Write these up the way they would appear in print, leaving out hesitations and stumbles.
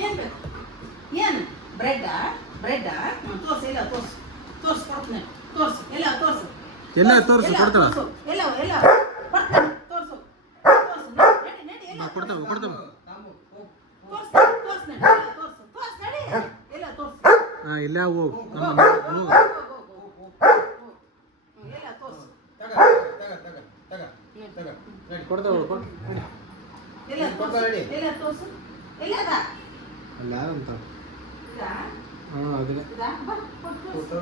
ಏನು ಬೇಕು ಏನು ಬ್ರೆಡ್ಡಾ ಬ್ರೆಡ್ಡಾ ತೋರ್ಸು ಎಲ್ಲ ತೋರ್ಸು ತೋರ್ಸು ಕೊಡ್ತೀನಿ ತೋರ್ಸು ಎಲ್ಲ ತೋರ್ಸು ಎಲ್ಲ ತೋರ್ಸು ಕೊಡ್ತಾಳ ಎಲ್ಲ ಎಲ್ಲ ಕೊಡ್ತೀನಿ ತೋರ್ಸು ತೋರ್ಸು ನಡಿ ನಡಿ ಎಲ್ಲ ಕೊಡ್ತಾವ ಕೊಡ್ತಾವ ತೋರ್ಸು ತೋರ್ಸು ನಡಿ ಎಲ್ಲ ತೋರ್ಸು ತೋರ್ಸು ನಡಿ ಎಲ್ಲ ತೋರ್ಸು ಹಾಂ ಇಲ್ಲ ಹೋಗು ಹೋಗು ಎಲ್ಲ ತೋರ್ಸು ಕೊಡ್ತಾವ ಎಲ್ಲ ತೋರ್ಸು ಎಲ್ಲ ತೋರ್ಸು ಎಲ್ಲ ಅದ ಅಲ್ಲ ಅಂತ ಇದಾ ಹಾಂ ಅದಿಲ್ಲ ಇದಾ ಬಾ ಕೊಡು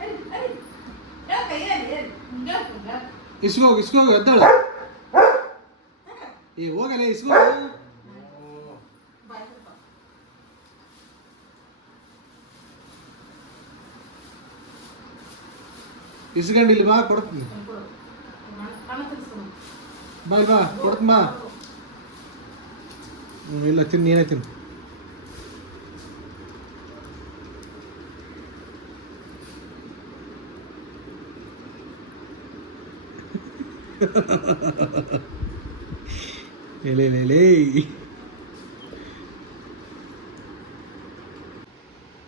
ಅಡಿ ಅಡಿ ಯಾಕೆ ಏನು ಇಸ್ಕೋಗು ಎದ್ದಾಳು ಏ ಹೋಗಲ್ಲ ಇಸ್ಕೋಗು ಇಸ್ಕೊಂಡಿಲ್ಲ ಬಾ ಕೊಡ್ತೀನಿ ಬಾ ಬಾ ಕೊಡ್ತೀನಿ ಬಾ ಇಲ್ಲ ತಿನ್ನು ಏನೇ ತಿನ್ನು ಎಲೆ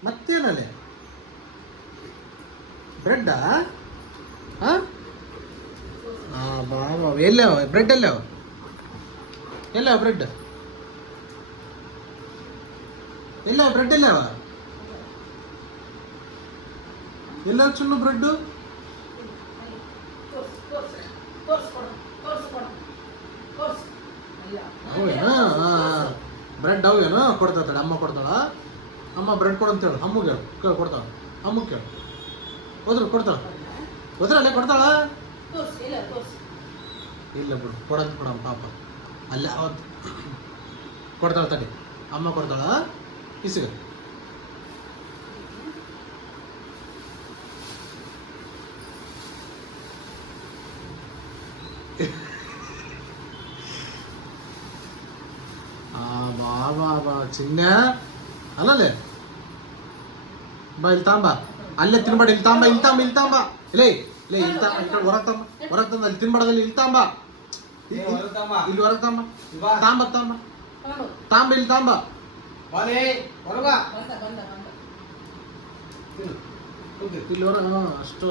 ಮತ್ತೇನಲ್ಲೇ ಬ್ರೆಡ್ಡಾ ಹಾಂ ಬಾಬಾ ಎಲ್ಲವ ಬ್ರೆಡ್ ಎಲ್ಲವ ಎಲ್ಲವ ಬ್ರೆಡ್ ಎಲ್ಲ ಬ್ರೆಡ್ ಎಲ್ಲವ ಎಲ್ಲ ಚುನ್ನು ಬ್ರೆಡ್ಡು ಹೌದೇನಾ ಹಾಂ ಬ್ರೆಡ್ ಅವೇನೋ ಕೊಡ್ತಾಳೆ ಅಮ್ಮ ಕೊಡ್ತಾಳ ಅಮ್ಮ ಬ್ರೆಡ್ ಕೊಡು ಅಂತೇಳು ಅಮ್ಮಗೆ ಕೇಳು ಕೊಡ್ತಾಳ ಅಮ್ಮಗೆ ಕೇಳು ಹೋದ್ರು ಕೊಡ್ತಾಳ ಹೋದ್ರಲ್ಲೇ ಕೊಡ್ತಾಳ ಇಲ್ಲ ಬಿಡು ಕೊಡಂತ ಕೊಡಮ್ಮ ಪಾಪ ಅಲ್ಲ ಅವತ್ತು ಕೊಡ್ತಾಳ ತಡಿ ಅಮ್ಮ ಕೊಡ್ತಾಳ ಇಸಿಗ ಬಾ ಬಾ ಬಾ ಚಿನ್ನ ಅಲ್ಲಲ್ಲೇ ಬಾ ಇಲ್ಲಿ ತಾಂಬ ಅಲ್ಲೇ ತಿನ್ಬೇಡ ಇಲ್ಲಿ ತಾಂಬ ಇಲ್ಲಿ ತಾಂಬ ಇಲ್ಲಿ ತಾಂಬ ಇಲ್ಲೇ ಇಲ್ಲೇ ಇಲ್ಲಿ ತಾಂಬ ಹೊರಗೆ ತಂದ ಅಲ್ಲಿ ತಿನ್ಬೇಡದಲ್ಲಿ ಇಲ್ಲಿ ತಾಂಬ ಇಲ್ಲಿ ಹೊರಗೆ ತಾಂಬ ತಾಂಬ ತಾಂಬ ತಾಂಬ ಇಲ್ಲಿ ತಾಂಬ ಇಲ್ಲಿ ಹೊರ ಅಷ್ಟು